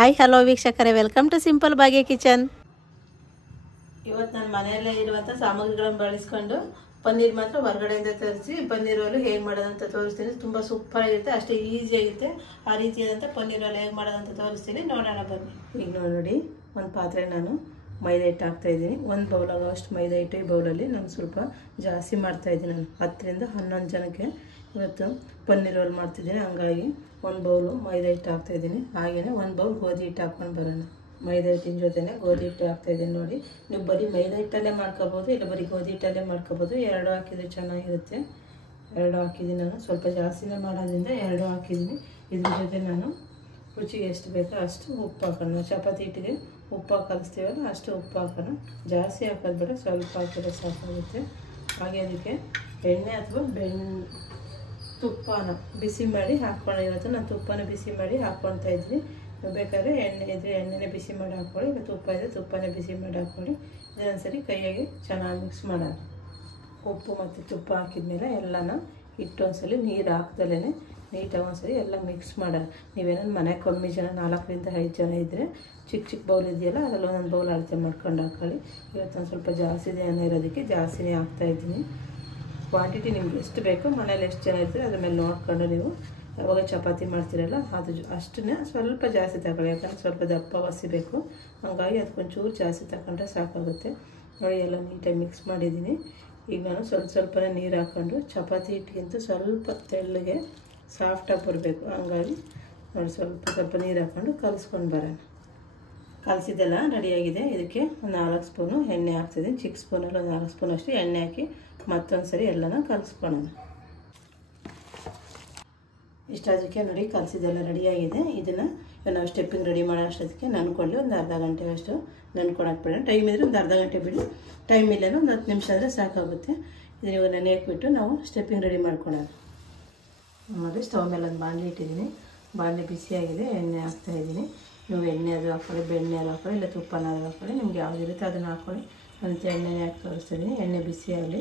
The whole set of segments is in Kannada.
ಹಾಯ್ ಹಲೋ ವೀಕ್ಷಕರೇ, welcome to simple Bhagya kitchen. ಇವತ್ತು ನಾನು ಮನೆಯಲ್ಲೇ ಇರುವಂಥ ಸಾಮಗ್ರಿಗಳನ್ನು ಬಳಸ್ಕೊಂಡು ಪನ್ನೀರ್ ಮಾತ್ರ ಹೊರಗಡೆಯಿಂದ ತರಿಸಿ ಪನ್ನೀರ್ ರೋಲ್ ಹೇಗೆ ಮಾಡೋದಂತ ತೋರಿಸ್ತೀನಿ. ತುಂಬ ಸೂಪರ್ ಆಗಿರುತ್ತೆ, ಅಷ್ಟೇ ಈಸಿಯಾಗಿರುತ್ತೆ. ಆ ರೀತಿಯಾದಂಥ ಪನ್ನೀರ್ ರೋಲ್ ಹೇಗೆ ಮಾಡೋದಂತ ತೋರಿಸ್ತೀನಿ, ನೋಡೋಣ ಬನ್ನಿ. ಈಗ ನೋಡಿ, ಒಂದು ಪಾತ್ರೆ ನಾನು ಮೈದಾ ಹಿಟ್ಟು ಹಾಕ್ತಾಯಿದ್ದೀನಿ. ಒಂದು ಬೌಲ್ ಆಗೋಷ್ಟು ಮೈದಾ ಹಿಟ್ಟು. ಈ ಬೌಲಲ್ಲಿ ನಾನು ಸ್ವಲ್ಪ ಜಾಸ್ತಿ ಮಾಡ್ತಾಯಿದ್ದೀನಿ. ನಾನು 10ರಿಂದ 11 ಜನಕ್ಕೆ ಇವತ್ತು ಪನ್ನೀರ್ ರೋಲ್ ಮಾಡ್ತಿದ್ದೀನಿ. ಹಂಗಾಗಿ ಒಂದು ಬೌಲು ಮೈದಾ ಹಿಟ್ಟು ಹಾಕ್ತಾಯಿದ್ದೀನಿ. ಹಾಗೆಯೇ ಒಂದು ಬೌಲ್ ಗೋಧಿ ಹಿಟ್ಟು ಹಾಕ್ಕೊಂಡು ಬರೋಣ. ಮೈದಾ ಹಿಟ್ಟಿನ ಜೊತೆನೇ ಗೋಧಿ ಹಿಟ್ಟು ಹಾಕ್ತಾಯಿದ್ದೀನಿ. ನೋಡಿ, ನೀವು ಬರೀ ಮೈದಾ ಹಿಟ್ಟಲ್ಲೇ ಮಾಡ್ಕೋಬೋದು, ಇಲ್ಲ ಬರೀ ಗೋಧಿ ಹಿಟ್ಟಲ್ಲೇ ಮಾಡ್ಕೋಬೋದು. ಎರಡು ಹಾಕಿದರೆ ಚೆನ್ನಾಗಿರುತ್ತೆ. ಎರಡು ಹಾಕಿದ್ದೀನಿ ನಾನು. ಸ್ವಲ್ಪ ಜಾಸ್ತಿನೇ ಮಾಡೋದ್ರಿಂದ ಎರಡು ಹಾಕಿದ್ದೀನಿ. ಇದ್ರ ಜೊತೆ ನಾನು ರುಚಿಗೆ ಎಷ್ಟು ಬೇಕೋ ಅಷ್ಟು ಉಪ್ಪು ಹಾಕೋಣ. ಚಪಾತಿ ಹಿಟ್ಟಿಗೆ ಉಪ್ಪು ಕಲಿಸ್ತೀವಲ್ಲ ಅಷ್ಟು ಉಪ್ಪು ಹಾಕೋಣ. ಜಾಸ್ತಿ ಹಾಕೋದು ಬೇಡ, ಸ್ವಲ್ಪ ಹಾಕಿದ್ರೆ ಸಾಕಾಗುತ್ತೆ. ಹಾಗೆ ಅದಕ್ಕೆ ಎಣ್ಣೆ ಅಥವಾ ತುಪ್ಪನ ಬಿಸಿ ಮಾಡಿ ಹಾಕ್ಕೊಳ್ಳಿ. ಇವತ್ತು ನಾನು ತುಪ್ಪನ ಬಿಸಿ ಮಾಡಿ ಹಾಕ್ಕೊಳ್ತಾ ಇದ್ದೀನಿ. ಬೇಕಾದ್ರೆ ಎಣ್ಣೆ ಇದ್ದರೆ ಎಣ್ಣೆನೇ ಬಿಸಿ ಮಾಡಿ ಹಾಕ್ಕೊಳ್ಳಿ, ಇಲ್ಲ ತುಪ್ಪ ಇದ್ದರೆ ತುಪ್ಪನೇ ಬಿಸಿ ಮಾಡಿ ಹಾಕ್ಕೊಳ್ಳಿ. ಇದೊಂದ್ಸರಿ ಕೈಯಾಗಿ ಚೆನ್ನಾಗಿ ಮಿಕ್ಸ್ ಮಾಡೋಣ. ಉಪ್ಪು ಮತ್ತು ತುಪ್ಪ ಹಾಕಿದ್ಮೇಲೆ ಎಲ್ಲನ ಹಿಟ್ಟು ಒಂದ್ಸಲಿ ನೀರು ಹಾಕ್ದಲೇ ನೀಟಾಗಿ ಒಂದ್ಸರಿ ಎಲ್ಲ ಮಿಕ್ಸ್ ಮಾಡೋಣ. ನೀವೇನೋ ಮನೆ ಕಮ್ಮಿ ಜನ 4ರಿಂದ 5 ಜನ ಇದ್ದರೆ ಚಿಕ್ಕ ಬೌಲ್ ಇದೆಯಲ್ಲ, ಅದರಲ್ಲಿ ಒಂದೊಂದು ಬೌಲ್ ಅಳತೆ ಮಾಡ್ಕೊಂಡು ಹಾಕೊಳ್ಳಿ. ಇವತ್ತೊಂದು ಸ್ವಲ್ಪ ಜಾಸ್ತಿ ಜನ ಇರೋದಕ್ಕೆ ಜಾಸ್ತಿನೇ ಹಾಕ್ತಾಯಿದ್ದೀನಿ. ಕ್ವಾಂಟಿಟಿ ನಿಮ್ಗೆ ಎಷ್ಟು ಬೇಕೋ, ಮನೇಲಿ ಎಷ್ಟು ಜನ ಇರ್ತೀರೋ ಅದ್ರ ಮೇಲೆ ನೋಡ್ಕೊಂಡು ನೀವು ಯಾವಾಗ ಚಪಾತಿ ಮಾಡ್ತೀರಲ್ಲ ಅದು ಅಷ್ಟನ್ನೇ ಸ್ವಲ್ಪ ಜಾಸ್ತಿ ತಗೊಳ್ಳಿ. ಯಾಕಂದರೆ ಸ್ವಲ್ಪ ದಪ್ಪ ಬಸಿಬೇಕು, ಹಾಗಾಗಿ ಅದಕ್ಕೊಂಚೂರು ಜಾಸ್ತಿ ತಗೊಂಡ್ರೆ ಸಾಕಾಗುತ್ತೆ. ನೋಡಿ, ಎಲ್ಲ ನೀಟಾಗಿ ಮಿಕ್ಸ್ ಮಾಡಿದ್ದೀನಿ. ಈಗ ನಾನು ಸ್ವಲ್ಪನೇ ನೀರು ಹಾಕ್ಕೊಂಡು, ಚಪಾತಿ ಹಿಟ್ಟಿಗಿಂತ ಸ್ವಲ್ಪ ತೆಳ್ಳಗೆ ಸಾಫ್ಟಾಗಿ ಬರಬೇಕು. ಹಂಗಾಗಿ ನೋಡಿ, ಸ್ವಲ್ಪ ನೀರು ಹಾಕ್ಕೊಂಡು ಕಲಿಸ್ಕೊಂಡು ಬರೋಣ. ಕಲಸಿದ್ದೆಲ್ಲ ರೆಡಿಯಾಗಿದೆ. ಇದಕ್ಕೆ ಒಂದು 4 ಸ್ಪೂನು ಎಣ್ಣೆ ಹಾಕ್ತಿದ್ದೀನಿ. ಚಿಕ್ಕ ಸ್ಪೂನಲ್ಲಿ ಒಂದು 4 ಸ್ಪೂನ್ ಅಷ್ಟು ಎಣ್ಣೆ ಹಾಕಿ ಮತ್ತೊಂದು ಸರಿ ಎಲ್ಲನ ಕಲಿಸ್ಕೊಳ್ಳೋಣ. ಇಷ್ಟಕ್ಕೆ ನೋಡಿ, ಕಲಸಿದ್ದೆಲ್ಲ ರೆಡಿಯಾಗಿದೆ. ಇದನ್ನು ನಾವು ಸ್ಟೆಪ್ಪಿಂಗ್ ರೆಡಿ ಮಾಡೋ ಅಷ್ಟೊತ್ತಿಗೆ ನೆನ್ಕೊಳ್ಳಿ. ಒಂದು ಅರ್ಧ ಗಂಟೆ ಅಷ್ಟು ನೆನ್ಕೊಳಕ್ಕೆ ಬಿಡೋಣ. ಟೈಮ್ ಇದ್ದರೆ ಒಂದು ಅರ್ಧ ಗಂಟೆ ಬಿಡಿ, ಟೈಮ್ ಇಲ್ಲೇನೋ ಒಂದು 10 ನಿಮಿಷ ಆದರೆ ಸಾಕಾಗುತ್ತೆ. ಇದನ್ನ ಇವಾಗ ನೆನೆಯಕ್ಬಿಟ್ಟು ನಾವು ಸ್ಟೆಪ್ಪಿಂಗ್ ರೆಡಿ ಮಾಡ್ಕೊಳ್ಳೋಣ. ನೋಡಿ, ಸ್ಟವ್ ಮೇಲೆ ಒಂದು ಬಾಣಲೆ ಇಟ್ಟಿದ್ದೀನಿ. ಬಾಣಲೆ ಬಿಸಿಯಾಗಿದೆ, ಎಣ್ಣೆ ಹಾಕ್ತಾಯಿದ್ದೀನಿ. ನೀವು ಎಣ್ಣೆ ಅದು ಹಾಕ್ಕೊಳ್ಳಿ, ಬೆಣ್ಣೆ ಅದು ಹಾಕ್ಕೊಳ್ಳಿ, ಇಲ್ಲ ತುಪ್ಪನಾದ್ರು ಹಾಕ್ಕೊಳ್ಳಿ, ನಿಮ್ಗೆ ಯಾವ್ದು ಇರುತ್ತೆ ಅದನ್ನು ಹಾಕ್ಕೊಳ್ಳಿ. ಅಂತ ಎಣ್ಣೆನೇ ಹಾಕಿ ತೋರಿಸ್ತಿದ್ದೀನಿ. ಎಣ್ಣೆ ಬಿಸಿಯಾಗಲಿ.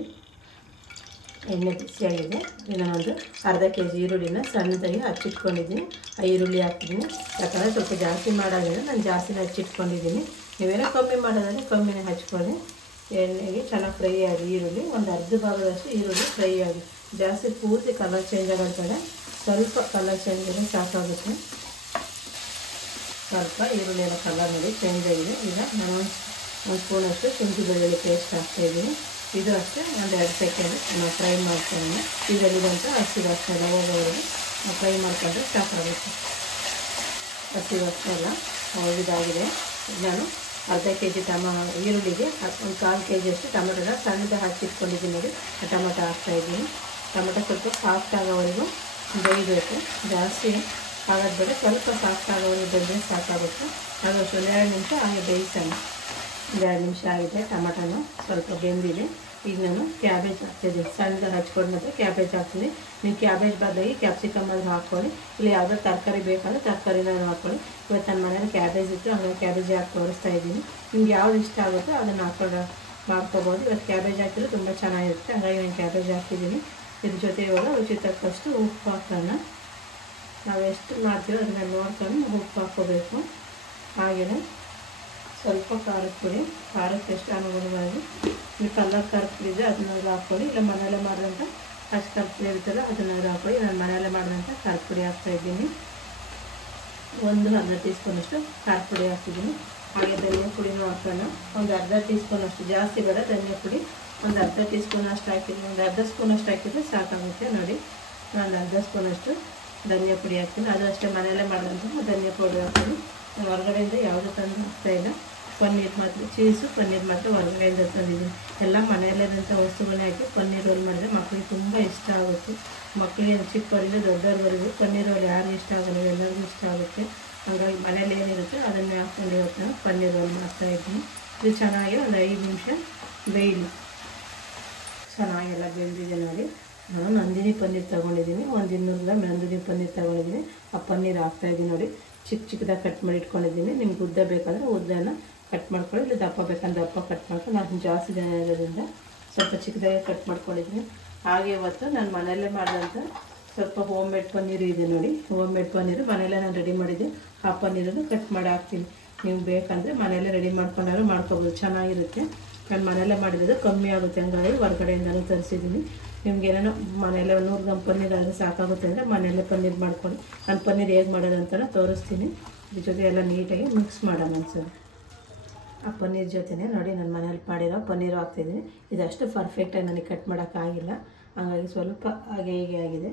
ಎಣ್ಣೆ ಬಿಸಿಯಾಗಿದೆ. ನಾನೊಂದು ಅರ್ಧ kg ಈರುಳ್ಳಿನ ಸಣ್ಣದಾಗಿ ಹಚ್ಚಿಟ್ಕೊಂಡಿದ್ದೀನಿ. ಆ ಈರುಳ್ಳಿ ಹಾಕ್ತಿದ್ದೀನಿ. ಯಾಕಂದರೆ ಸ್ವಲ್ಪ ಜಾಸ್ತಿ ಮಾಡೋದ್ರಿಂದ ನಾನು ಜಾಸ್ತಿನೇ ಹಚ್ಚಿಟ್ಕೊಂಡಿದ್ದೀನಿ. ನೀವೇನೋ ಕಮ್ಮಿ ಮಾಡೋದಂದರೆ ಕಮ್ಮಿನೇ ಹಚ್ಕೊಳ್ಳಿ. ಎಣ್ಣೆಗೆ ಚೆನ್ನಾಗಿ ಫ್ರೈ ಆಗಿ ಈರುಳ್ಳಿ ಒಂದು ಅರ್ಧ ಭಾಗದಷ್ಟು ಈರುಳ್ಳಿ ಫ್ರೈ ಆಗಿ, ಜಾಸ್ತಿ ಪೂರ್ತಿ ಕಲರ್ ಚೇಂಜ್ ಆಗೋದ್ಬೇಡ, ಸ್ವಲ್ಪ ಕಲರ್ ಚೇಂಜ್ ಆದರೆ ಸಾಕಾಗುತ್ತೆ. ಸ್ವಲ್ಪ ಈರುಳ್ಳಿ ಎಲ್ಲ ಕಲರ್ ನೋಡಿ ಚೇಂಜ್ ಆಗಿದೆ. ಈಗ ನಾನು ಒಂದು ಸ್ಪೂನಷ್ಟು ಶುಂಠಿ ಬೆಳ್ಳುಳ್ಳಿ ಪೇಸ್ಟ್ ಹಾಕ್ತಾಯಿದ್ದೀನಿ. ಇದು ಅಷ್ಟೇ ಒಂದು 2 ಸೆಕೆಂಡ್ ನಾವು ಫ್ರೈ ಮಾಡ್ಕೊಳ್ಳೋಣ. ಇದರಲ್ಲಿರುವಂಥ ಹಸಿ ವಾಸನೆ ಎಲ್ಲ ಹೋಗೋವರೆಗೂ ಫ್ರೈ ಮಾಡಿಕೊಂಡ್ರೆ ಸಾಕಾಗುತ್ತೆ. ಹಸಿ ವಾಸನೆ ಎಲ್ಲ ಹೋಗಿದಾಗಿದೆ. ನಾನು ಅರ್ಧ kg ಈರುಳ್ಳಿಗೆ ಒಂದು 1/4 kg ಅಷ್ಟು ಟೊಮೆಟೊನ ಸಣ್ಣದಾಗಿ ಹಾಕಿಟ್ಕೊಂಡಿದ್ದೀನಿ. ನೋಡಿ, ಆ ಟೊಮೆಟೊ ಹಾಕ್ತಾಯಿದ್ದೀನಿ. ಟೊಮೆಟೊ ಸ್ವಲ್ಪ ಸಾಫ್ಟ್ ಆಗೋವರೆಗೂ ಬೇಯಬೇಕು. ಜಾಸ್ತಿ ಆಗೋದು ಬೇಡ, ಸ್ವಲ್ಪ ಸಾಫ್ಟ್ ಆಗೋವರೆಗೂ ಬೆಂದರೆ ಸಾಕಾಗುತ್ತೆ. ಅದು ಒಂದು 2 ನಿಮಿಷ ಹಾಗೆ ಬೇಯಿಸೋಣ. 2 ನಿಮಿಷ ಆಗಿದೆ. ಟೊಮೆಟೊನ ಸ್ವಲ್ಪ ಬೆಂದಿದೆ. ಈಗ ನಾನು ಕ್ಯಾಬೇಜ್ ಹಾಕ್ತಿದ್ದೀನಿ. ಸಣ್ಣದಾಗಿ ಹಚ್ಕೊಂಡ್ಮೇಲೆ ಕ್ಯಾಬೇಜ್ ಹಾಕ್ತೀನಿ. ನೀವು ಕ್ಯಾಬೇಜ್ ಬದಲಾಗಿ ಕ್ಯಾಪ್ಸಿಕಮ್ ಆದರೂ ಹಾಕ್ಕೊಳ್ಳಿ, ಇಲ್ಲ ಯಾವುದೋ ತರಕಾರಿ ಬೇಕಂದರೆ ತರಕಾರಿನ ಹಾಕ್ಕೊಳ್ಳಿ. ಇವತ್ತು ನನ್ನ ಮನೇಲಿ ಕ್ಯಾಬೇಜ್ ಇತ್ತು, ಹಂಗಾಗಿ ಕ್ಯಾಬೇಜ್ ಹಾಕಿ ತೋರಿಸ್ತಾ ಇದ್ದೀನಿ. ನಿಮ್ಗೆ ಯಾವ್ದು ಇಷ್ಟ ಆಗುತ್ತೋ ಅದನ್ನು ಹಾಕ್ಕೊಂಡು ಮಾಡ್ಕೋಬೋದು. ಇವತ್ತು ಕ್ಯಾಬೇಜ್ ಹಾಕಿದ್ರೆ ತುಂಬ ಚೆನ್ನಾಗಿರುತ್ತೆ, ಹಾಗಾಗಿ ನಾನು ಕ್ಯಾಬೇಜ್ ಹಾಕ್ತಿದ್ದೀನಿ. ಇದ್ರ ಜೊತೆ ಇವಾಗ ರುಚಿ ತಕ್ಕಷ್ಟು ಉಪ್ಪು ಹಾಕೋಣ. ನಾವು ಎಷ್ಟು ಮಾಡ್ತೀವೋ ಅದನ್ನು ನೋಡ್ಕೊಂಡು ಉಪ್ಪು ಹಾಕ್ಕೋಬೇಕು. ಹಾಗೆಯೇ ಸ್ವಲ್ಪ ಖಾರದ ಪುಡಿ, ಖಾರಕ್ಕೆ ಎಷ್ಟು ಅನುಗುಣವಾಗಿ ನೀವು ಕಲರ್ ಖಾರದ ಪುಡಿ ಇದ್ದರೆ ಅದನ್ನೆಲ್ಲ ಹಾಕ್ಕೊಳ್ಳಿ, ಇಲ್ಲ ಮನೆಯಲ್ಲೇ ಮಾಡಿದಂಥ ಅಷ್ಟು ಖಾರದ ಪುಡಿ ಇರುತ್ತಲ್ಲ ಅದನ್ನೆಲ್ಲ ಹಾಕ್ಕೊಳ್ಳಿ. ನಾನು ಮನೆಯಲ್ಲೇ ಮಾಡಿದಂಥ ಖಾರದ ಪುಡಿ ಹಾಕ್ತಾಯಿದ್ದೀನಿ. ಒಂದು ಅರ್ಧ ಟೀ ಸ್ಪೂನಷ್ಟು ಖಾರದ ಪುಡಿ ಹಾಕ್ತಿದ್ದೀನಿ. ಹಾಗೆ ಧನಿಯಾ ಪುಡಿನೂ ಹಾಕೋಣ. ಒಂದು ಅರ್ಧ ಟೀ ಸ್ಪೂನಷ್ಟು, ಜಾಸ್ತಿ ಬೇಡ. ಧನಿಯಾ ಪುಡಿ ಒಂದು ಅರ್ಧ ಟೀ ಸ್ಪೂನ್ ಅಷ್ಟು ಹಾಕಿದ್ದೀನಿ. ಒಂದು ಅರ್ಧ ಸ್ಪೂನಷ್ಟು ಹಾಕಿದರೆ ಸಾಕಾಗುತ್ತೆ. ನೋಡಿ, ನಾನು ಅರ್ಧ ಸ್ಪೂನಷ್ಟು ಧನಿಯಾ ಪುಡಿ ಹಾಕ್ತೀನಿ. ಅದು ಅಷ್ಟೇ ಮನೆಯಲ್ಲೇ ಮಾಡಿದಂಥ ಧನಿಯಾ ಪುಡಿ ಹಾಕ್ತೀನಿ. ನಾನು ಹೊರಗಡೆಯಿಂದ ಯಾವುದೂ ತಂದು ಹಾಕ್ತಾಯಿಲ್ಲ. ಪನ್ನೀರ್ ಮಾತ್ರ, ಚೀಸು ಪನ್ನೀರ್ ಮಾತ್ರ ಹೊರಗಡೆಯಿಂದ ತಂದಿದ್ದೀನಿ. ಎಲ್ಲ ಮನೆಯಲ್ಲಿರೋಂಥ ವಸ್ತುಗಳನ್ನೇ ಹಾಕಿ ಪನ್ನೀರ್ ರೋಲ್ ಮಾಡಿದರೆ ಮಕ್ಕಳಿಗೆ ತುಂಬ ಇಷ್ಟ ಆಗುತ್ತೆ. ಮಕ್ಕಳಿಗೆ ಚಿಕ್ಕವರಿಂದ ದೊಡ್ಡವ್ರವರೆಗೂ ಪನ್ನೀರ್ ರೋಲ್ ಯಾರಿಗೂ ಇಷ್ಟ ಆಗೋಲ್ಲ, ಎಲ್ಲರಿಗೂ ಇಷ್ಟ ಆಗುತ್ತೆ. ಹಾಗಾಗಿ ಮನೇಲಿ ಏನಿರುತ್ತೆ ಅದನ್ನೇ ಹಾಕ್ಕೊಂಡು ಇವತ್ತು ನಾನು ಪನ್ನೀರ್ ರೋಲ್ ಮಾಡ್ತಾಯಿದ್ದೀನಿ. ಇದು ಚೆನ್ನಾಗಿ ಒಂದು 5 ನಿಮಿಷ ಬೇಯಲಿ. ಚೆನ್ನಾಗೆಲ್ಲ ಬೆಂದಿದೆ. ನೋಡಿ, ನಾನು ನಂದಿನಿ ಪನ್ನೀರ್ ತೊಗೊಂಡಿದ್ದೀನಿ. ಒಂದು 200 ಗ್ರಾಮ್ ನಂದಿನಿ ಪನ್ನೀರ್ ತೊಗೊಂಡಿದ್ದೀನಿ. ಆ ಪನ್ನೀರ್ ಹಾಕ್ತಾಯಿದ್ದೀನಿ. ನೋಡಿ, ಚಿಕ್ಕದಾಗಿ ಕಟ್ ಮಾಡಿ ಇಟ್ಕೊಂಡಿದ್ದೀನಿ. ನಿಮ್ಗೆ ಉದ್ದ ಬೇಕಂದರೆ ಉದ್ದನ ಕಟ್ ಮಾಡ್ಕೊಳ್ಳಿ, ಇಲ್ಲ ದಪ್ಪ ಬೇಕಂದ್ರೆ ದಪ್ಪ ಕಟ್ ಮಾಡ್ಕೊಂಡು. ನಾನು ಜಾಸ್ತಿ ಜನ ಇರೋದ್ರಿಂದ ಸ್ವಲ್ಪ ಚಿಕ್ಕದಾಗಿ ಕಟ್ ಮಾಡ್ಕೊಂಡಿದ್ದೀನಿ. ಹಾಗೆ ಇವತ್ತು ನಾನು ಮನೆಯಲ್ಲೇ ಮಾಡಿದಂಥ ಸ್ವಲ್ಪ ಹೋಮ್ ಮೇಡ್ ಪನ್ನೀರು ಇದೆ ನೋಡಿ. ಹೋಮ್ ಮೇಡ್ ಪನ್ನೀರು ಮನೆಯಲ್ಲೇ ನಾನು ರೆಡಿ ಮಾಡಿದ್ದೆ. ಆ ಪನ್ನೀರನ್ನು ಕಟ್ ಮಾಡಿ ಹಾಕ್ತೀನಿ. ನೀವು ಬೇಕಂದರೆ ಮನೆಯಲ್ಲೇ ರೆಡಿ ಮಾಡ್ಕೊಂಡಾದ್ರೂ ಮಾಡ್ಕೋಬೋದು, ಚೆನ್ನಾಗಿರುತ್ತೆ. ನಾನು ಮನೆಯಲ್ಲೇ ಮಾಡಿರೋದು ಕಮ್ಮಿ ಆಗುತ್ತೆ, ಹಂಗಾಗಿ ಹೊರಗಡೆಯಿಂದಲೂ ತರಿಸಿದ್ದೀನಿ. ನಿಮ್ಗೆ ಏನೇನೋ ಮನೆಯಲ್ಲೇ 100 ಗ್ರಾಮ್ ಪನ್ನೀರ್ ಆದರೆ ಸಾಕಾಗುತ್ತೆ ಅಂದರೆ ಮನೆಯಲ್ಲೇ ಪನ್ನೀರ್ ಮಾಡ್ಕೊಂಡು ನಾನು ಪನ್ನೀರ್ ಹೇಗೆ ಮಾಡೋದು ಅಂತಲೂ ತೋರಿಸ್ತೀನಿ. ಇದ್ರ ಜೊತೆ ಎಲ್ಲ ನೀಟಾಗಿ ಮಿಕ್ಸ್ ಮಾಡೋಣ ಅನ್ಸೋದು. ಆ ಪನ್ನೀರ್ ಜೊತೆನೇ ನೋಡಿ ನಾನು ಮನೇಲಿ ಮಾಡಿರೋ ಪನ್ನೀರು ಹಾಕ್ತಾಯಿದ್ದೀನಿ. ಇದಷ್ಟು ಪರ್ಫೆಕ್ಟಾಗಿ ನನಗೆ ಕಟ್ ಮಾಡೋಕ್ಕಾಗಿಲ್ಲ, ಹಾಗಾಗಿ ಸ್ವಲ್ಪ ಹಾಗೆ ಹೀಗೆ ಆಗಿದೆ.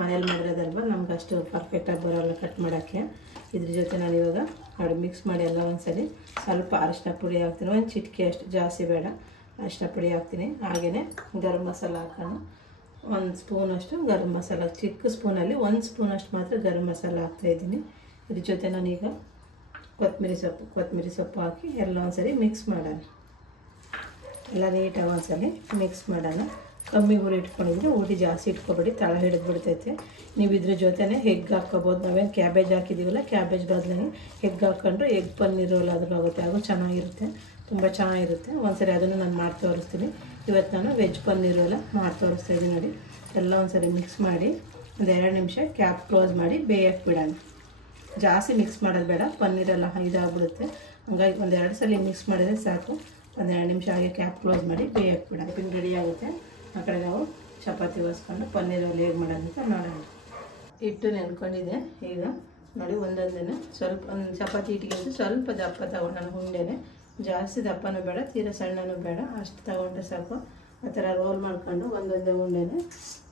ಮನೇಲಿ ಮಾಡಿರೋದಲ್ವ, ನಮ್ಗೆ ಅಷ್ಟು ಪರ್ಫೆಕ್ಟಾಗಿ ಬರೋಲ್ಲ ಕಟ್ ಮಾಡೋಕ್ಕೆ. ಇದ್ರ ಜೊತೆ ನಾನು ಇವಾಗ ನೋಡಿ ಮಿಕ್ಸ್ ಮಾಡಿ ಎಲ್ಲ ಒಂದ್ಸರಿ ಸ್ವಲ್ಪ ಅರಿಶಿನ ಪುಡಿ ಹಾಕ್ತೀನಿ, ಒಂದು ಚಿಟಿಕೆ ಅಷ್ಟು, ಜಾಸ್ತಿ ಬೇಡ. ಅರಿಶಿನ ಪುಡಿ ಹಾಕ್ತೀನಿ. ಹಾಗೆಯೇ ಗರಂ ಮಸಾಲ ಹಾಕೋಣ, 1 ಸ್ಪೂನಷ್ಟು ಗರಂ ಮಸಾಲ, ಚಿಕ್ಕ ಸ್ಪೂನಲ್ಲಿ 1 ಸ್ಪೂನಷ್ಟು ಮಾತ್ರ ಗರಂ ಮಸಾಲ ಹಾಕ್ತಾಯಿದ್ದೀನಿ. ಇದ್ರ ಜೊತೆ ನಾನೀಗ ಕೊತ್ತಂಬರಿ ಸೊಪ್ಪು ಹಾಕಿ ಎಲ್ಲ ಒಂದ್ಸರಿ ಮಿಕ್ಸ್ ಮಾಡೋಣ. ಎಲ್ಲ ನೀಟಾಗಿ ಒಂದ್ಸರಿ ಮಿಕ್ಸ್ ಮಾಡೋಣ. ಕಮ್ಮಿ ಉರಿ ಇಟ್ಕೊಂಡಿದ್ರೆ ಉರಿ ಜಾಸ್ತಿ ಇಟ್ಕೊಬೇಡಿ, ತಳ ಹಿಡಿದು ಬಿಡ್ತೈತೆ. ನೀವು ಇದ್ರ ಜೊತೆನೇ ಎಗ್ ಹಾಕ್ಕೋಬೋದು. ನಾವೇನು ಕ್ಯಾಬೇಜ್ ಹಾಕಿದ್ದೀವಲ್ಲ, ಕ್ಯಾಬೇಜ್ ಬದಲಾಗಿ ಎಗ್ ಹಾಕ್ಕೊಂಡ್ರೆ ಎಗ್ ಪನ್ನೀರ್ ರೋಲ್ ಆದರೂ ಆಗುತ್ತೆ, ಅದು ಚೆನ್ನಾಗಿರುತ್ತೆ, ತುಂಬ ಚೆನ್ನಾಗಿರುತ್ತೆ. ಒಂದ್ಸರಿ ಅದನ್ನು ನಾನು ಮಾಡಿ ತೋರಿಸ್ತೀನಿ. ಇವತ್ತು ನಾನು ವೆಜ್ ಪನ್ನೀರ್ ರೋಲ ಮಾಡಿ ತೋರಿಸ್ತಾಯಿದ್ದೀನಿ ನೋಡಿ. ಎಲ್ಲ ಒಂದ್ಸರಿ ಮಿಕ್ಸ್ ಮಾಡಿ 1-2 ನಿಮಿಷ ಕ್ಯಾಪ್ ಕ್ಲೋಸ್ ಮಾಡಿ ಬೇಯಕ್ಕೆ ಬಿಡೋಣ. ಜಾಸ್ತಿ ಮಿಕ್ಸ್ ಮಾಡೋದು ಬೇಡ, ಪನ್ನೀರೆಲ್ಲ ಇದಾಗ್ಬಿಡುತ್ತೆ. ಹಂಗಾಗಿ 1-2 ಸಲ ಮಿಕ್ಸ್ ಮಾಡಿದ್ರೆ ಸಾಕು. 1-2 ನಿಮಿಷ ಹಾಗೆ ಕ್ಯಾಪ್ ಕ್ಲೋಸ್ ಮಾಡಿ ಬೇಯಕ್ಕೆ ಬಿಡೋಣ. ಪಿನ್ ರೆಡಿ ಆಗುತ್ತೆ. ಆ ಕಡೆ ನಾವು ಚಪಾತಿ ಒರೆಸ್ಕೊಂಡು ಪನ್ನೀರಲ್ಲಿ ಹೇಗೆ ಮಾಡೋದಂತ ನೋಡೋಣ. ಹಿಟ್ಟು ನೆನ್ಕೊಂಡಿದ್ದೆ. ಈಗ ನೋಡಿ ಒಂದೊಂದೇ ಸ್ವಲ್ಪ, ಒಂದು ಚಪಾತಿ ಹಿಟ್ಟಿಗೆ ಸ್ವಲ್ಪ ದಪ್ಪ ತಗೊಂಡು ಉಂಡೆನೆ, ಜಾಸ್ತಿ ದಪ್ಪನೂ ಬೇಡ, ತೀರ ಸಣ್ಣನೂ ಬೇಡ, ಅಷ್ಟು ತಗೊಂಡ್ರೆ ಸಾಕು. ಆ ಥರ ರೋಲ್ ಮಾಡ್ಕೊಂಡು ಒಂದೊಂದೇ ಉಂಡೆನೆ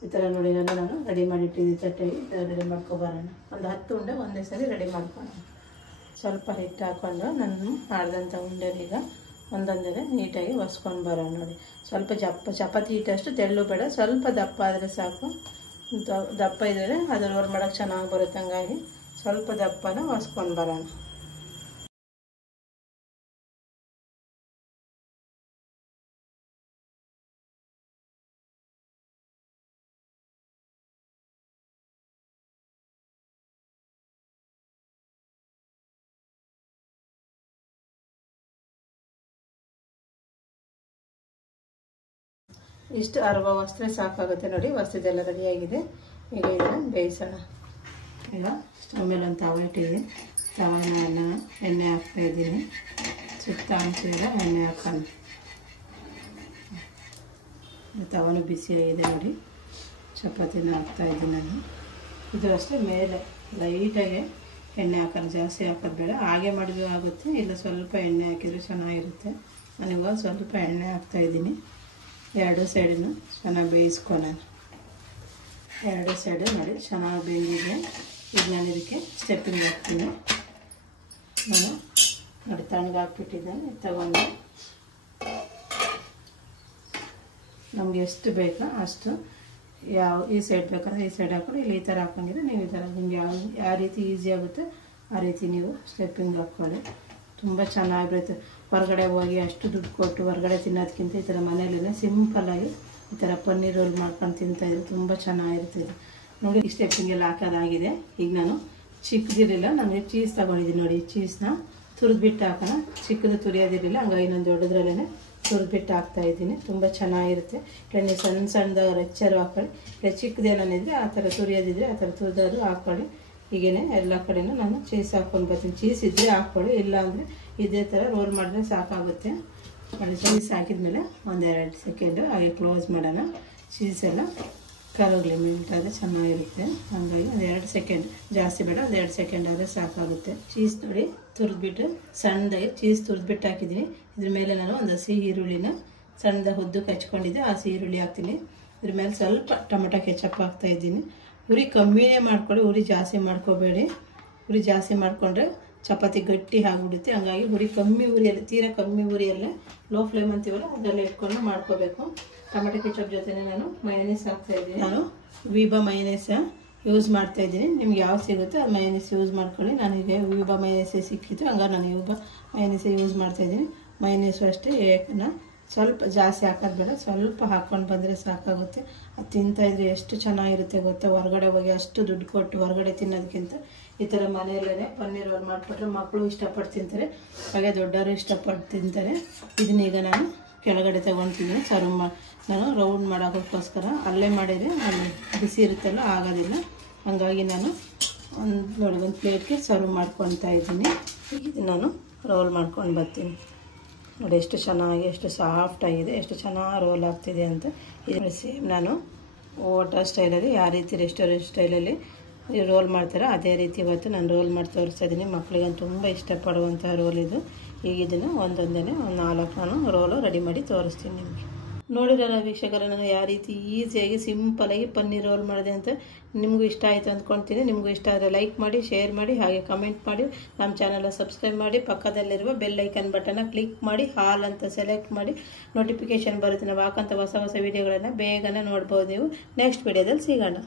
ಈ ಥರ ನೋಡಿ ನಾನು ರೆಡಿ ಮಾಡಿಟ್ಟಿದ್ದೀನಿ. ತಟ್ಟೆಗೆ ರೆಡಿ ಮಾಡ್ಕೊಬರೋಣ. ಒಂದು 10 ಉಂಡೆ ಒಂದೇ ಸರಿ ರೆಡಿ ಮಾಡ್ಕೊಳ್ಳೋಣ. ಸ್ವಲ್ಪ ಹಿಟ್ಟು ಹಾಕ್ಕೊಂಡು ನಾನು ಮಾಡಿದಂಥ ಉಂಡೆನೀಗ ಒಂದೊಂದೇ ನೀಟಾಗಿ ಒರೆಸ್ಕೊಂಡು ಬರೋಣ ನೋಡಿ. ಸ್ವಲ್ಪ ಚಪಾತಿ ಹಿಟ್ಟಷ್ಟು ತೆಳ್ಳು ಬೇಡ, ಸ್ವಲ್ಪ ದಪ್ಪ ಆದರೆ ಸಾಕು. ದಪ್ಪ ಇದ್ದರೆ ಅದು ರೋಲ್ ಮಾಡೋಕ್ಕೆ ಚೆನ್ನಾಗಿ ಬರುತ್ತೆ, ಹಂಗಾಗಿ ಸ್ವಲ್ಪ ದಪ್ಪನ ಒರೆಸ್ಕೊಂಡು ಬರೋಣ. ಇಷ್ಟು ಅರ್ವ ವಸ್ತ್ರ ಸಾಕಾಗುತ್ತೆ ನೋಡಿ. ವಸ್ತ್ರದೆಲ್ಲ ರೆಡಿಯಾಗಿದೆ. ಈಗ ಇದನ್ನು ಬೇಯಿಸೋಣ. ಈಗ ಸ್ಟವ್ ಮೇಲೆ ಒಂದು ತವ ಇಟ್ಟಿದ್ದೀನಿ. ತವನ ಎಣ್ಣೆ ಹಾಕ್ತಾಯಿದ್ದೀನಿ. ಸುತ್ತ ಅಂಚಿಲ್ಲ ಎಣ್ಣೆ ಹಾಕೋಣ. ತವನು ಬಿಸಿಯಾಗಿದೆ ನೋಡಿ. ಚಪಾತಿನ ಹಾಕ್ತಾಯಿದ್ದೀನಿ ನಾನು. ಇದು ಅಷ್ಟೇ ಮೇಲೆ ಲೈಟಾಗಿ ಎಣ್ಣೆ ಹಾಕೋದು, ಜಾಸ್ತಿ ಹಾಕೋದು ಬೇಡ. ಹಾಗೆ ಮಾಡಿದ್ರೂ ಆಗುತ್ತೆ, ಇಲ್ಲ ಸ್ವಲ್ಪ ಎಣ್ಣೆ ಹಾಕಿದ್ರೆ ಚೆನ್ನಾಗಿರುತ್ತೆ. ನಾನಿವಾಗ ಸ್ವಲ್ಪ ಎಣ್ಣೆ ಹಾಕ್ತಾಯಿದ್ದೀನಿ. 2 ಸೈಡನ್ನು ಚೆನ್ನಾಗಿ ಬೇಯಿಸ್ಕೊಳ್ಳೋಣ. 2 ಸೈಡು ನೋಡಿ ಚೆನ್ನಾಗಿ ಬೇಯಿದೆ. ಈಗ ನಾನು ಇದಕ್ಕೆ ಸ್ಟೆಪ್ಪಿಂಗ್ ಹಾಕ್ತೀನಿ. ನಾನು ನೋಡಿ ತಣ್ಣಗೆ ಹಾಕ್ಬಿಟ್ಟಿದ್ದೇನೆ. ತಗೊಂಡು ನಮಗೆ ಎಷ್ಟು ಬೇಕೋ ಅಷ್ಟು, ಈ ಸೈಡ್ ಬೇಕಾದ್ರೆ ಈ ಸೈಡ್ ಹಾಕೊಂಡು, ಇಲ್ಲಿ ಈ ಥರ ಹಾಕೊಂಡಿದ್ರೆ ನೀವು ಈ ಥರ ನಿಮ್ಗೆ ಯಾವ ರೀತಿ ಈಸಿ ಆಗುತ್ತೆ ಆ ರೀತಿ ನೀವು ಸ್ಟೆಪ್ಪಿಂಗ್ ಹಾಕ್ಕೊಳ್ಳಿ. ತುಂಬ ಚೆನ್ನಾಗಿರುತ್ತೆ. ಹೊರಗಡೆ ಹೋಗಿ ಅಷ್ಟು ದುಡ್ಡು ಕೊಟ್ಟು ಹೊರಗಡೆ ತಿನ್ನೋದಕ್ಕಿಂತ ಈ ಥರ ಮನೆಯಲ್ಲೇ ಸಿಂಪಲ್ಲಾಗಿ ಈ ಥರ ಪನ್ನೀರ್ ರೋಲ್ ಮಾಡ್ಕೊಂಡು ತಿಂತಾಯಿದ್ರೆ ತುಂಬ ಚೆನ್ನಾಗಿರ್ತದೆ ನೋಡಿ. ಈ ಸ್ಟೆಪ್ಪಿಂಗೆಲ್ಲ ಹಾಕೋದಾಗಿದೆ. ಈಗ ನಾನು ಚಿಕ್ಕದಿರಲಿಲ್ಲ, ನನಗೆ ಚೀಸ್ ತೊಗೊಂಡಿದ್ದೀನಿ ನೋಡಿ. ಚೀಸ್ನ ತುರಿದ್ಬಿಟ್ಟು ಹಾಕೋಣ. ಚಿಕ್ಕದು ತುರಿಯೋದಿರಲಿಲ್ಲ, ಹಂಗಾಗಿ ಇನ್ನೊಂದು ದೊಡ್ಡದ್ರಲ್ಲೇ ತುರಿದ್ಬಿಟ್ಟು ಹಾಕ್ತಾಯಿದ್ದೀನಿ. ತುಂಬ ಚೆನ್ನಾಗಿರುತ್ತೆ. ನೀವು ಸಣ್ಣದಾಗಿ ರೆಚ್ಚರು ಹಾಕ್ಕೊಳ್ಳಿ. ಚಿಕ್ಕದೇನಿದ್ರೆ ಆ ಥರ ತುರಿಯೋದಿದ್ರೆ ಆ ಥರ ತುರಿದಾದ್ರು ಹಾಕ್ಕೊಳ್ಳಿ. ಹೀಗೇ ಎಲ್ಲ ಕಡೆಯೂ ನಾನು ಚೀಸ್ ಹಾಕ್ಕೊಂಡು ಬರ್ತೀನಿ. ಚೀಸ್ ಇದ್ದರೆ ಹಾಕ್ಕೊಳ್ಳಿ, ಇಲ್ಲ ಅಂದರೆ ಇದೇ ಥರ ರೋಲ್ ಮಾಡಿದ್ರೆ ಸಾಕಾಗುತ್ತೆ. ಚೀಸ್ ಹಾಕಿದ್ಮೇಲೆ 1-2 ಸೆಕೆಂಡು ಹಾಗೆ ಕ್ಲೋಸ್ ಮಾಡೋಣ. ಚೀಸ್ ಎಲ್ಲ ಕರಗಲಿ, ಮೆಲ್ಟ್ ಆದರೆ ಚೆನ್ನಾಗಿರುತ್ತೆ. ಹಾಗಾಗಿ 1-2 ಸೆಕೆಂಡ್, ಜಾಸ್ತಿ ಬೇಡ, 1-2 ಸೆಕೆಂಡ್ ಆದರೆ ಸಾಕಾಗುತ್ತೆ. ಚೀಸ್ ನೋಡಿ ತುರಿದ್ಬಿಟ್ಟು ಸಣ್ಣದಾಗಿ ಚೀಸ್ ತುರಿದ್ಬಿಟ್ಟು ಹಾಕಿದ್ದೀನಿ. ಇದ್ರ ಮೇಲೆ ನಾನು ಒಂದು ಹಸಿ ಈರುಳ್ಳಿನ ಸಣ್ಣದಾಗಿ ಉದ್ದಕ್ಕೆ ಹಚ್ಕೊಂಡಿದ್ದೆ, ಹಸಿ ಈರುಳ್ಳಿ ಹಾಕ್ತೀನಿ. ಇದ್ರ ಮೇಲೆ ಸ್ವಲ್ಪ ಟೊಮೆಟೊ ಕೆಚಪ್ ಹಾಕ್ತಾಯಿದ್ದೀನಿ. ಉರಿ ಕಮ್ಮಿಯೇ ಮಾಡ್ಕೊಳ್ಳಿ, ಉರಿ ಜಾಸ್ತಿ ಮಾಡ್ಕೋಬೇಡಿ. ಉರಿ ಜಾಸ್ತಿ ಮಾಡಿಕೊಂಡ್ರೆ ಚಪಾತಿ ಗಟ್ಟಿ ಆಗಿಬಿಡುತ್ತೆ. ಹಂಗಾಗಿ ಉರಿ ಕಮ್ಮಿ ಉರಿಯಲ್ಲಿ, ತೀರಾ ಕಮ್ಮಿ ಉರಿಯಲ್ಲೇ, ಲೋ ಫ್ಲೇಮ್ ಅಂತೀವಲ್ಲ ಅದರಲ್ಲಿ ಇಟ್ಕೊಂಡು ಮಾಡ್ಕೋಬೇಕು. ಟೊಮೆಟೊ ಕೆಚಪ್ ಜೊತೆನೇ ನಾನು ಮಯೋನೀಸ್ ಹಾಕ್ತಾಯಿದ್ದೀನಿ. ನಾನು ವೀಬಾ ಮಯೋನೀಸ್ ಯೂಸ್ ಮಾಡ್ತಾಯಿದ್ದೀನಿ. ನಿಮ್ಗೆ ಯಾವ್ದು ಸಿಗುತ್ತೋ ಅದು ಮಯೋನೀಸ್ ಯೂಸ್ ಮಾಡ್ಕೊಳ್ಳಿ. ನನಗೆ ವೀಬಾ ಮಯೋನೀಸೇ ಸಿಕ್ಕಿತ್ತು, ಹಂಗಾಗಿ ನಾನು ವೀಬಾ ಮಯೋನೀಸೇ ಯೂಸ್ ಮಾಡ್ತಾಯಿದ್ದೀನಿ. ಮಯೋನೀಸು ಅಷ್ಟೇ ಏಕನ ಸ್ವಲ್ಪ ಜಾಸ್ತಿ ಹಾಕೋದು ಬೇಡ, ಸ್ವಲ್ಪ ಹಾಕ್ಕೊಂಡು ಬಂದರೆ ಸಾಕಾಗುತ್ತೆ. ಅದು ತಿಂತಾಯಿದ್ರೆ ಎಷ್ಟು ಚೆನ್ನಾಗಿರುತ್ತೆ ಗೊತ್ತಾ. ಹೊರಗಡೆ ಹೋಗಿ ಅಷ್ಟು ದುಡ್ಡು ಕೊಟ್ಟು ಹೊರಗಡೆ ತಿನ್ನೋದಕ್ಕಿಂತ ಈ ಥರ ಮನೆಯಲ್ಲೇ ಪನ್ನೀರ್ ರೋಲ್ ಮಾಡಿಕೊಟ್ರೆ ಮಕ್ಕಳು ಇಷ್ಟಪಟ್ಟು ತಿಂತಾರೆ, ಹಾಗೆ ದೊಡ್ಡವರು ಇಷ್ಟಪಟ್ಟು ತಿಂತಾರೆ. ಇದನ್ನೀಗ ನಾನು ಕೆಳಗಡೆ ತಗೊತಿದ್ದೀನಿ. ನಾನು ರೌಂಡ್ ಮಾಡೋಕ್ಕೋಸ್ಕರ ಅಲ್ಲೇ ಮಾಡಿದರೆ ಅಲ್ಲಿ ಬಿಸಿ ಇರುತ್ತಲ್ಲ ಆಗೋದಿಲ್ಲ. ಹಾಗಾಗಿ ನಾನು ಒಂದು ಪ್ಲೇಟ್ಗೆ ಸರ್ವ್ ಮಾಡ್ಕೊತಾ ಇದ್ದೀನಿ. ಇದು ನಾನು ರೋಲ್ ಮಾಡ್ಕೊಂಡು ಬರ್ತೀನಿ. ನೋಡಿ ಎಷ್ಟು ಚೆನ್ನಾಗಿ, ಎಷ್ಟು ಸಾಫ್ಟಾಗಿದೆ, ಎಷ್ಟು ಚೆನ್ನಾಗಿ ರೋಲ್ ಆಗ್ತಿದೆ ಅಂತ. ಇದು ಸೇಮ್ ನಾನು ಹೋಟೆಲ್ ಸ್ಟೈಲಲ್ಲಿ ಯಾವ ರೀತಿ ರೆಸ್ಟೋರೆಂಟ್ ಸ್ಟೈಲಲ್ಲಿ ರೋಲ್ ಮಾಡ್ತಾರೆ ಅದೇ ರೀತಿ ಇವತ್ತು ನಾನು ರೋಲ್ ಮಾಡಿ ತೋರಿಸ್ತಾ ಇದ್ದೀನಿ. ಮಕ್ಕಳಿಗಂತೂ ತುಂಬ ಇಷ್ಟಪಡುವಂಥ ರೋಲ್ ಇದು. ಈಗ ಇದನ್ನು ಒಂದೊಂದೇ ಒಂದು 4 ನಾನು ರೋಲು ರೆಡಿ ಮಾಡಿ ತೋರಿಸ್ತೀನಿ ನಿಮಗೆ. ನೋಡಿರಲ್ಲ ವೀಕ್ಷಕರೇ, ನಾನು ಯಾವ ರೀತಿ ಈಸಿಯಾಗಿ ಸಿಂಪಲಾಗಿ ಪನ್ನೀರ್ ರೋಲ್ ಮಾಡಿದೆ ಅಂತ. ನಿಮಗೂ ಇಷ್ಟ ಆಯಿತು ಅಂದ್ಕೊಳ್ತೀನಿ. ನಿಮಗೂ ಇಷ್ಟ ಆದರೆ ಲೈಕ್ ಮಾಡಿ, ಶೇರ್ ಮಾಡಿ, ಹಾಗೆ ಕಮೆಂಟ್ ಮಾಡಿ, ನಮ್ಮ ಚಾನಲ್ನ ಸಬ್ಸ್ಕ್ರೈಬ್ ಮಾಡಿ, ಪಕ್ಕದಲ್ಲಿರುವ ಬೆಲ್ ಐಕನ್ ಬಟನ್ನ ಕ್ಲಿಕ್ ಮಾಡಿ ಹಾಲ್ ಅಂತ ಸೆಲೆಕ್ಟ್ ಮಾಡಿ ನೋಟಿಫಿಕೇಷನ್ ಬರುತ್ತೆ. ನಾವು ಹಾಕೋಂಥ ಹೊಸ ಹೊಸ ವೀಡಿಯೋಗಳನ್ನು ಬೇಗನೆ ನೋಡ್ಬೋದು ನೀವು. ನೆಕ್ಸ್ಟ್ ವೀಡಿಯೋದಲ್ಲಿ ಸಿಗೋಣ.